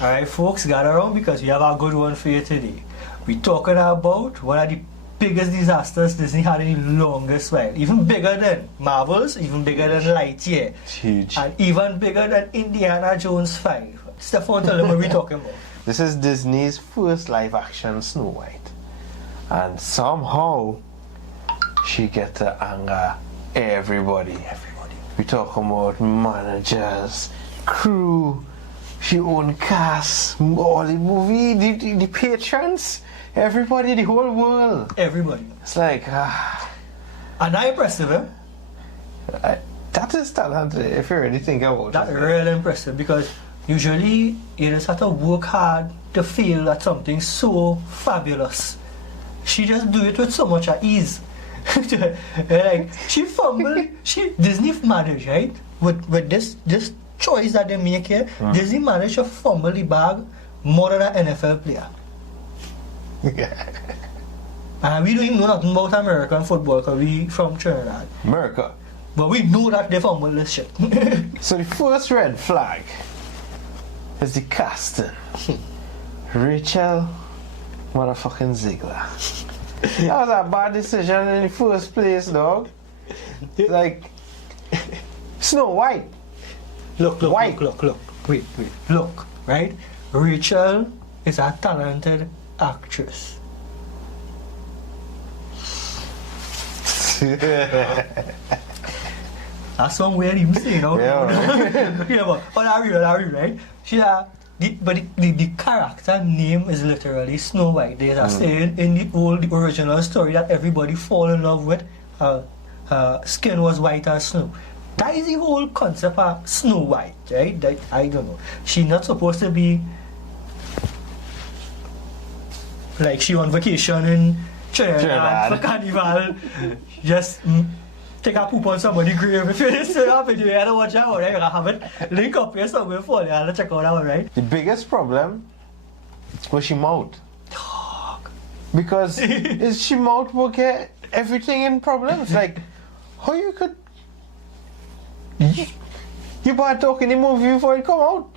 Alright, folks, gather around because we have a good one for you today. We're talking about one of the biggest disasters Disney had in the longest while. Even bigger than Marvel's, even bigger than Lightyear. It's huge. And even bigger than Indiana Jones 5. Stefan, tell them what we're talking about. This is Disney's first live action Snow White. And somehow she get to anger everybody. We talk about managers, crew, she own cast, all the movie, the patrons, everybody, the whole world. Everybody. It's like, And that impressive, eh? That is talent if you really think about That's it. really impressive because usually you just have to work hard to feel that something so fabulous. She just do it with so much ease. Like she fumbled. Disney managed, right? With this choice that they make here, Disney managed to fumble the bag more than an NFL player. And we don't even know nothing about American football because we from Trinidad. America. But we know that they fumble this shit. So the first red flag is the casting. Rachel motherfucking Zegler. That was a bad decision in the first place, dog. Like Snow White. Look. Wait. Look, right? Rachel is a talented actress. That's some weird you say, you know? Yeah, but I real, right? The character name is literally Snow White. There's a saying in the original story that everybody fall in love with. Her skin was white as snow. That is the whole concept of Snow White, right? That, I don't know. She's not supposed to be like she on vacation in Trinidad for carnival. Just take a poop on somebody's grave. If you still happen to I don't watch that one, right? You have it link up here somewhere for you and check out that one, right? The biggest problem was she mouth. Because is she mouth will get everything in problems? Like how you could you better talk in the movie before it come out.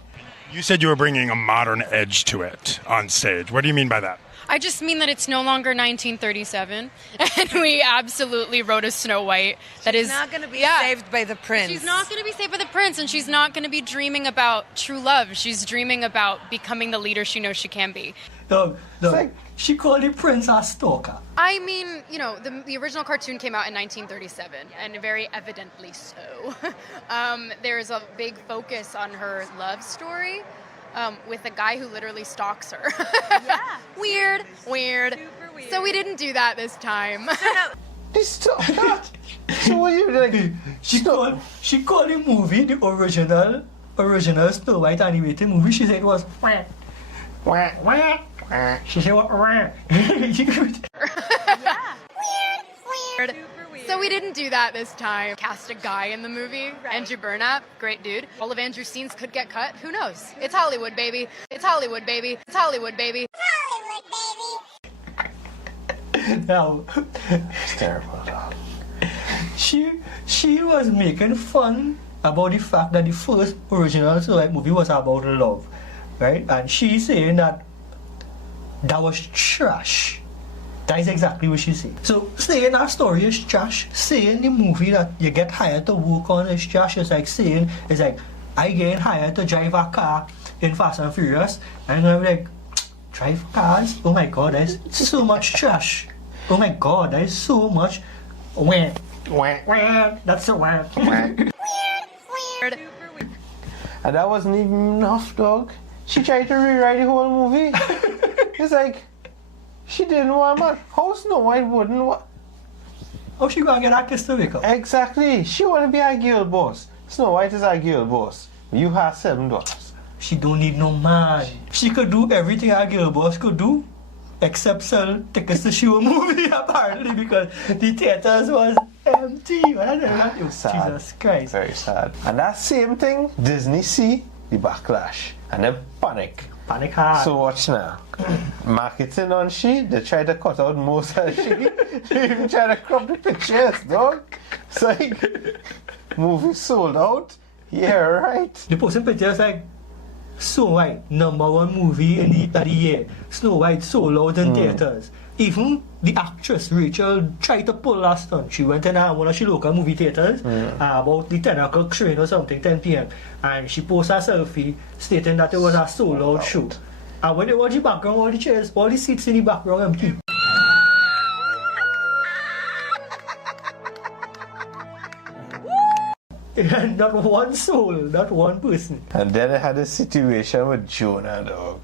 You said you were bringing a modern edge to it on stage. What do you mean by that? I just mean that it's no longer 1937, and we absolutely wrote a Snow White that is not going to be saved by the prince. She's not going to be saved by the prince, and she's not going to be dreaming about true love. She's dreaming about becoming the leader she knows she can be. No, she called the prince a stalker. I mean, you know, the original cartoon came out in 1937, and very evidently so. There's a big focus on her love story. With a guy who literally stalks her. Yeah. Weird. Super weird. So we didn't do that this time. This stalker. So what you like? She called the movie the original Snow White animated movie. She said it was wah. She said what? Yeah. Weird. So we didn't do that this time. Cast a guy in the movie. Right. Andrew Burnap, great dude. All of Andrew's scenes could get cut. Who knows? It's Hollywood, baby. It's Hollywood, baby. It's Hollywood, baby. Now, It's terrible, dog. she was making fun about the fact that the first original Snow White movie was about love, right? And she's saying that was trash. That is exactly what she said. So saying that story is trash, saying the movie that you get hired to work on is trash, is like saying, it's like, I get hired to drive a car in Fast and Furious, and I'm like, drive cars? Oh my god, that is so much trash. Oh my god, that is so much wah. That's so wah. Weird. And that wasn't even enough, dog. She tried to rewrite the whole movie. It's like she didn't want man. How Snow White wouldn't want? How she gonna get actors to wake up? Exactly. She wanna be a girl boss. Snow White is a girl boss. You have 7 daughters. She don't need no man. She could do everything a girl boss could do, except sell tickets to show a movie apparently because the theaters was empty. Sad. Jesus Christ. Very sad. And that same thing, Disney see the backlash and they panic. Panic hard. So watch now. Marketing on she, they try to cut out most of she. They even try to crop the pictures, dog. It's like movie sold out. Yeah, right. The posting pictures like Snow White, #1 movie in the year. Snow White sold out in theaters. Even the actress Rachel tried to pull that stunt. She went in one of the local movie theaters about the 10 o'clock showing or something, 10 p.m. And she posted a selfie stating that it was a sold out show. And when they watch the background, all the chairs, all the seats in the background empty. And not one soul, not one person. And then I had a situation with Jonah, dog.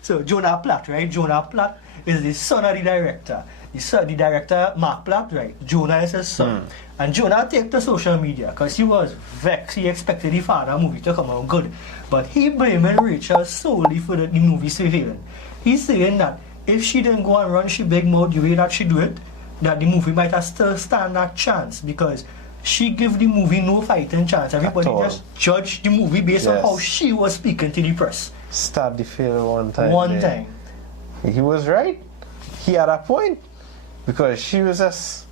So Jonah Platt, right? Jonah Platt is the son of the director. The director, Mark Platt, right? Jonah is his son. And Jonah took to social media because he was vexed. He expected the father movie to come out good. But he blaming Rachel solely for the movie failing. He's saying that if she didn't go and run she big mouth the way that she do it, that the movie might have still stand that chance because she give the movie no fighting chance. Everybody just judge the movie based on how she was speaking to the press. Start the film one time. One time. He was right. He had a point. Because she was just...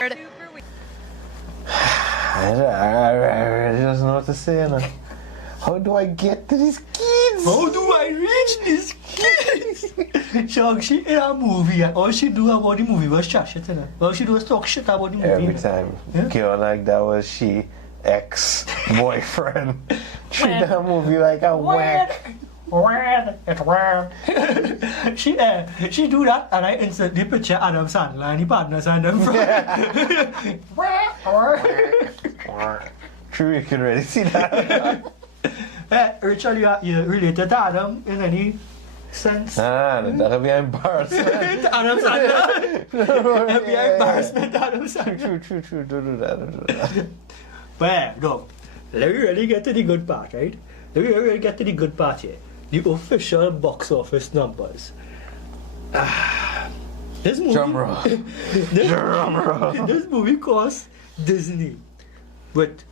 Weird. I just know what to say now. How do I get to these kids? How do I reach these kids? She in a movie and all she do about the movie was chat shit. All she do was talk shit about the movie. Every time. Girl like that was she ex-boyfriend. Treat that movie like a whack. It's weird. She do that and I insert the picture Adam Sandler and the partners and them. True, you can really see that. Rachel, you related to Adam in any sense? That'll be an embarrassment. Adam Sandler. That'll be an embarrassment, Adam Sandler. True. Don't do that. But look, let me really get to the good part, right? Let me really get to the good part here. The official box office numbers. This movie, Drum roll. This movie cost Disney with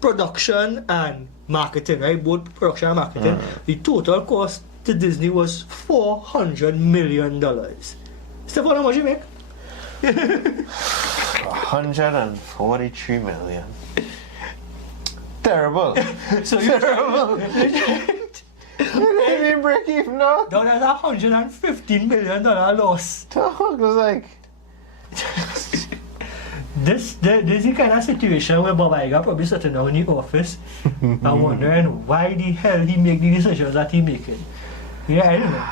production and marketing, right? Both production and marketing. The total cost to Disney was $400 million. Stefan, how much you make? 143 million. Terrible. So you Terrible. Maybe break even now. Now that's $115 million loss. Dog was like... This is the kind of situation where Bob Iger probably sitting down in the office and wondering why the hell he make the decisions that he making. Yeah, I don't know.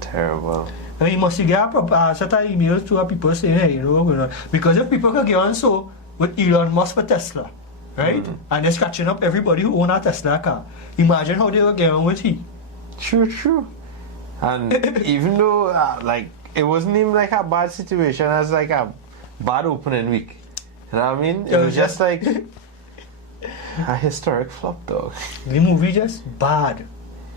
Terrible. I mean, he must get a proper set of emails to people saying, hey, you know, because if people could get on so with Elon Musk for Tesla, right? And they're scratching up everybody who own a Tesla car. Imagine how they were getting on with he. True. And even though, like, it wasn't even like a bad situation as like a bad opening week. You know what I mean? It was just like a historic flop, dog. The movie just bad.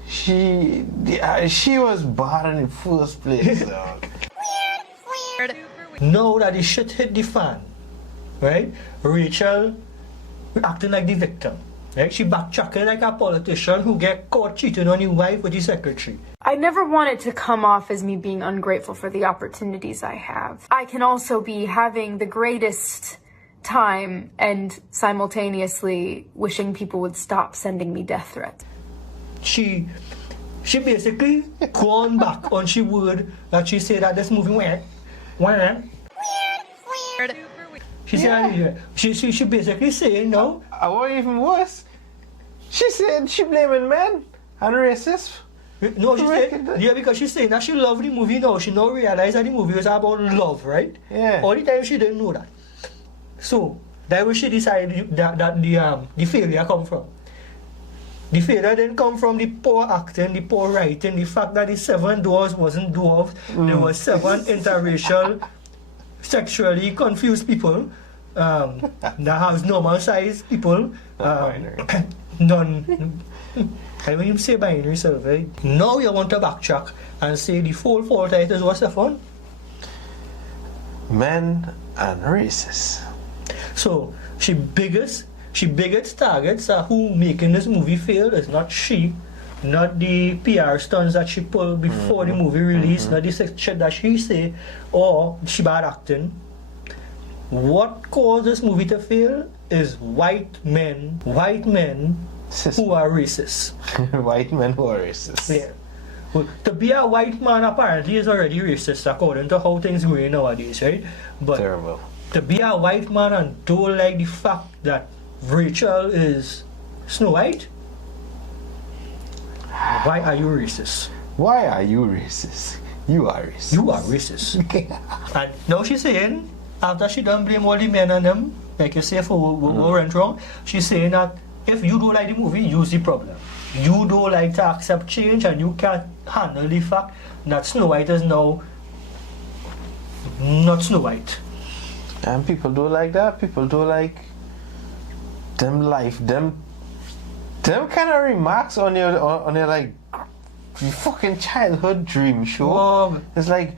She was bad in the first place, dog. Weird. Now that the shit hit the fan, right? Rachel acting like the victim. Right? She backtracking like a politician who get caught cheating on his wife with his secretary. I never want it to come off as me being ungrateful for the opportunities I have. I can also be having the greatest time and simultaneously wishing people would stop sending me death threats. She basically gone back on she word that she said that this movie went. Weird. She said she basically saying no. What even worse? She said she blaming men and racist. No, she said because she's saying that she loved the movie now. She now realized that the movie was about love, right? Yeah. All the time she didn't know that. So that was she decided that the failure come from. The failure didn't come from the poor acting, the poor writing, the fact that the 7 dwarves wasn't dwarves. There were 7 interracial, sexually confused people that has normal sized people. None. I when you say binary self, right? Now you want to backtrack and say the full fault titles was the fun. Men and racist. So she biggest targets are who making this movie fail is not she, not the PR stunts that she pulled before the movie release, not the shit that she say, or she bad acting. What caused this movie to fail is white men who are racist. White men who are racist. Yeah. Well, to be a white man apparently is already racist according to how things going nowadays, right? But Terrible. to be a white man and don't like the fact that Rachel is Snow White, why are you racist? Why are you racist? You are racist. You are racist. And now she's saying, after she done blame all the men on them, like you say for what went wrong, she's saying that if you don't like the movie, you's the problem. You don't like to accept change and you can't handle the fact that Snow White is now not Snow White. And people don't like that. People don't like them kind of remarks on your like fucking childhood dream show. Wow. It's like,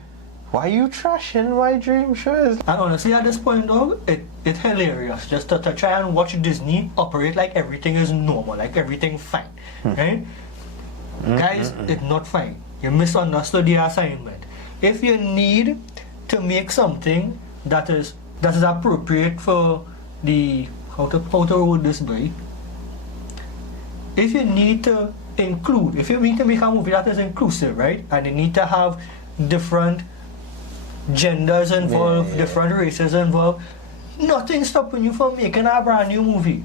why you trashing my dream shows? And honestly, at this point, dog, it's hilarious just to try and watch Disney operate like everything is normal, like everything fine, right? Guys, it's not fine. You misunderstood the assignment. If you need to make something that is appropriate for the how to word this by, if you need to include, if you need to make a movie that is inclusive, right, and you need to have different genders involved, different races involved, nothing stopping you from making a brand new movie.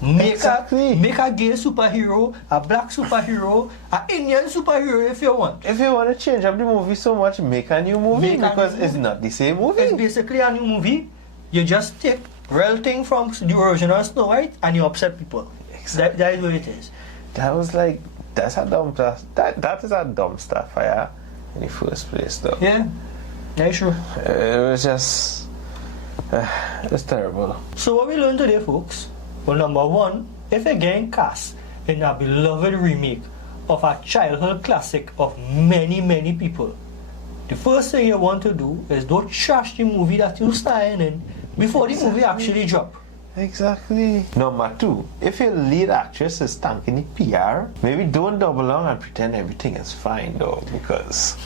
Make a gay superhero, a black superhero, an Indian superhero if you want. If you want to change up the movie so much, make a new movie because it's not the same movie. It's basically a new movie. You just take real thing from the original Snow White and you upset people. Exactly. That is what it is. That was like, that's a dumb stuff. That is a dumb stuff, yeah, in the first place, though. Yeah, true. It was just, it's terrible. So what we learned today, folks? Well, number one, if you're getting cast in a beloved remake of a childhood classic of many, many people, the first thing you want to do is don't trash the movie that you're starring in before the movie actually drop. Exactly. Number two, if your lead actress is tanking the PR, maybe don't double down and pretend everything is fine, though, because...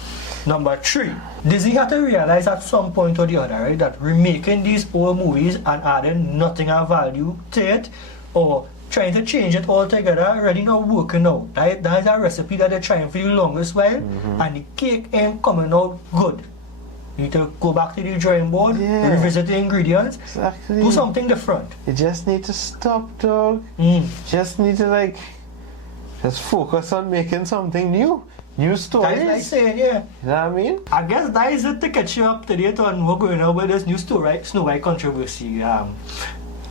Number three, Disney had to realize at some point or the other, right, that remaking these old movies and adding nothing of value to it or trying to change it altogether already not working out. That is a recipe that they're trying for the longest while and the cake ain't coming out good. You need to go back to the drawing board, revisit the ingredients, Exactly. do something different. You just need to stop, dog. Just need to, like, just focus on making something new. New stories. That is like saying, yeah. You know what I mean? I guess that is it to catch you up to date on what's going on with this new Snow White controversy.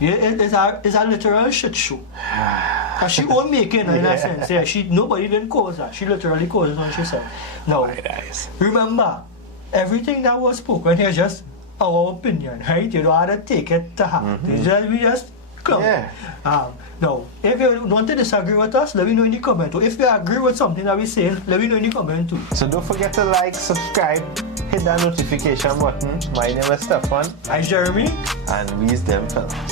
It's a literal shit show. And she won't make it in a sense. Yeah, nobody didn't cause her. She literally caused it on herself. Now, remember, everything that was spoken here is just our opinion, right? You don't have to take it to heart. We just come. Yeah. Now, if you want to disagree with us, let me know in the comment. Or if you agree with something that we say, let me know in the comment too. So don't forget to like, subscribe, hit that notification button. My name is Stefan. I'm Jeremy. And we is them fella.